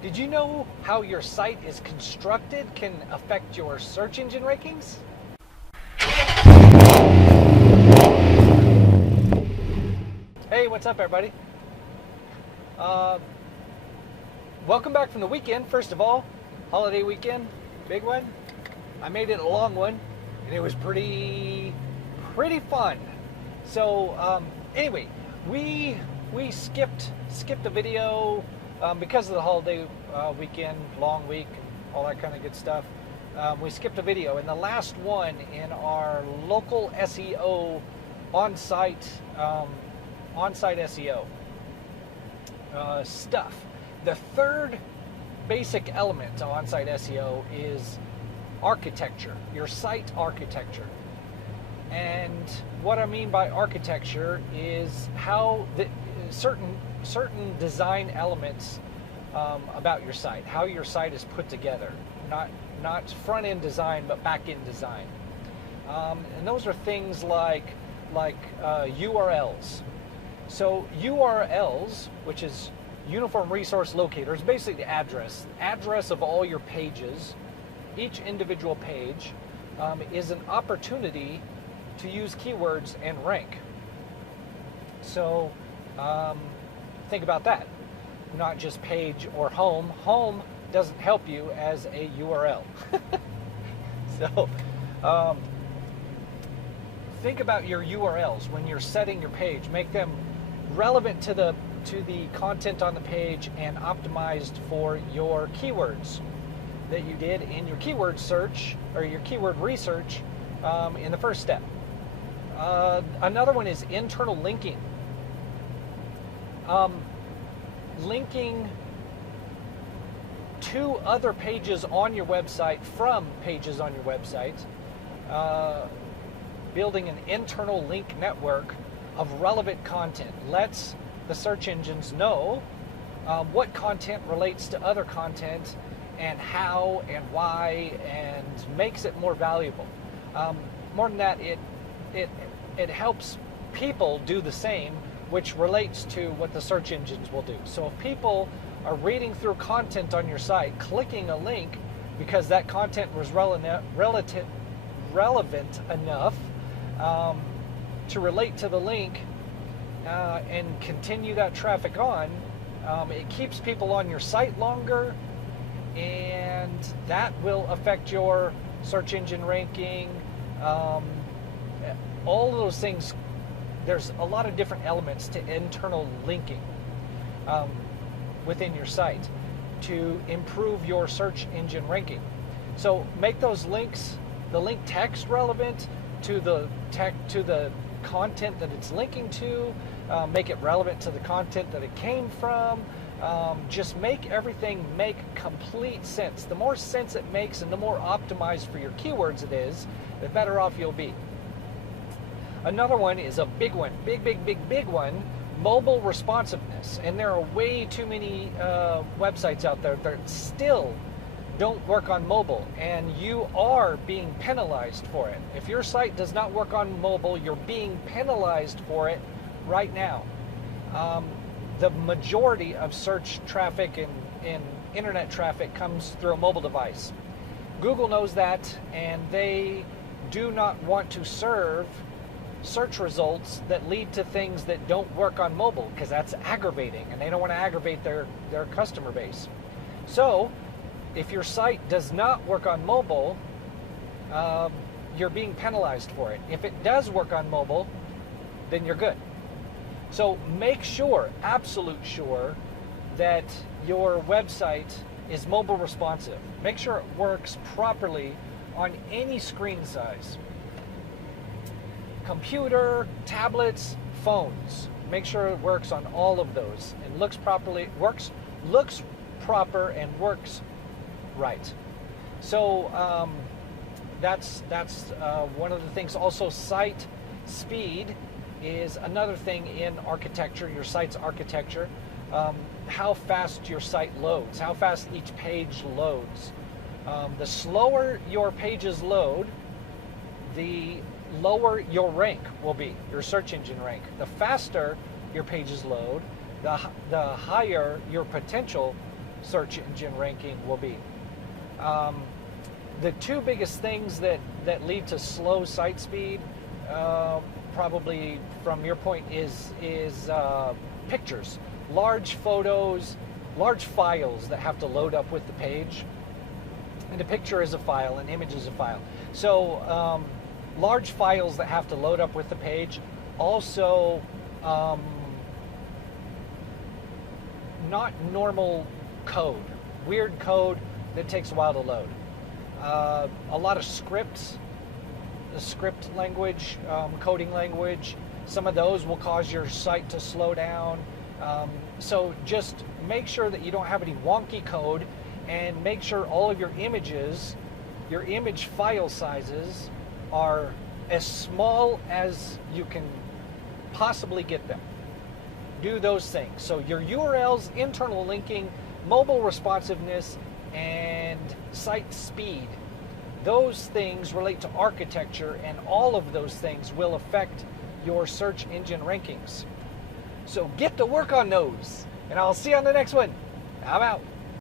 Did you know how your site is constructed can affect your search engine rankings? Hey, what's up, everybody? Welcome back from the weekend. First of all, holiday weekend, big one. I made it a long one, and it was pretty fun. So anyway, we skipped the video because of the holiday weekend, long week, all that kind of good stuff. We skipped a video, and the last one in our local SEO on-site SEO stuff. The third basic element to on-site SEO is architecture, your site architecture. And what I mean by architecture is how the certain design elements about your site, how your site is put together, not front-end design, but back-end design. And those are things like URLs. So URLs, which is Uniform Resource Locator, is basically the address of all your pages. Each individual page is an opportunity to use keywords and rank. So think about that. Not just page or home. Home doesn't help you as a URL. So think about your URLs when you're setting your page. Make them relevant to the content on the page and optimized for your keywords that you did in your keyword search or your keyword research in the first step. Another one is internal linking. Linking to other pages on your website from pages on your website. Building an internal link network of relevant content lets the search engines know what content relates to other content and how and why, and makes it more valuable. More than that, it helps people do the same, which relates to what the search engines will do. So if people are reading through content on your site, clicking a link because that content was relevant enough to relate to the link and continue that traffic on, it keeps people on your site longer, and that will affect your search engine ranking. All of those things, there's a lot of different elements to internal linking within your site to improve your search engine ranking. So make those links, the link text, relevant to the content that it's linking to. Make it relevant to the content that it came from. Just make everything make complete sense. The more sense it makes and the more optimized for your keywords it is, the better off you'll be. Another one is a big one, big one, mobile responsiveness. And there are way too many websites out there that still don't work on mobile, and you are being penalized for it. If your site does not work on mobile, you're being penalized for it right now. The majority of search traffic and internet traffic comes through a mobile device. Google knows that, and they do not want to serve search results that lead to things that don't work on mobile, because that's aggravating, and they don't want to aggravate their customer base. So if your site does not work on mobile, you're being penalized for it. If it does work on mobile, then you're good. So make sure, absolute sure, that your website is mobile responsive. Make sure it works properly on any screen size. Computer, tablets, phones. Make sure it works on all of those and looks proper and works right. So that's one of the things. Also, site speed is another thing in architecture, your site's architecture. How fast your site loads, how fast each page loads. The slower your pages load, the lower your rank will be, your search engine rank. The faster your pages load, the higher your potential search engine ranking will be. The two biggest things that lead to slow site speed, probably from your point, is pictures, large photos, large files that have to load up with the page. And a picture is a file, an image is a file. So large files that have to load up with the page. Also, not normal code, weird code that takes a while to load. A lot of scripts, the script language, coding language, some of those will cause your site to slow down. So just make sure that you don't have any wonky code, and make sure all of your images, your image file sizes, are as small as you can possibly get them. Do those things. So your URLs, internal linking, mobile responsiveness, and site speed. Those things relate to architecture, and all of those things will affect your search engine rankings. So get to work on those, and I'll see you on the next one. I'm out.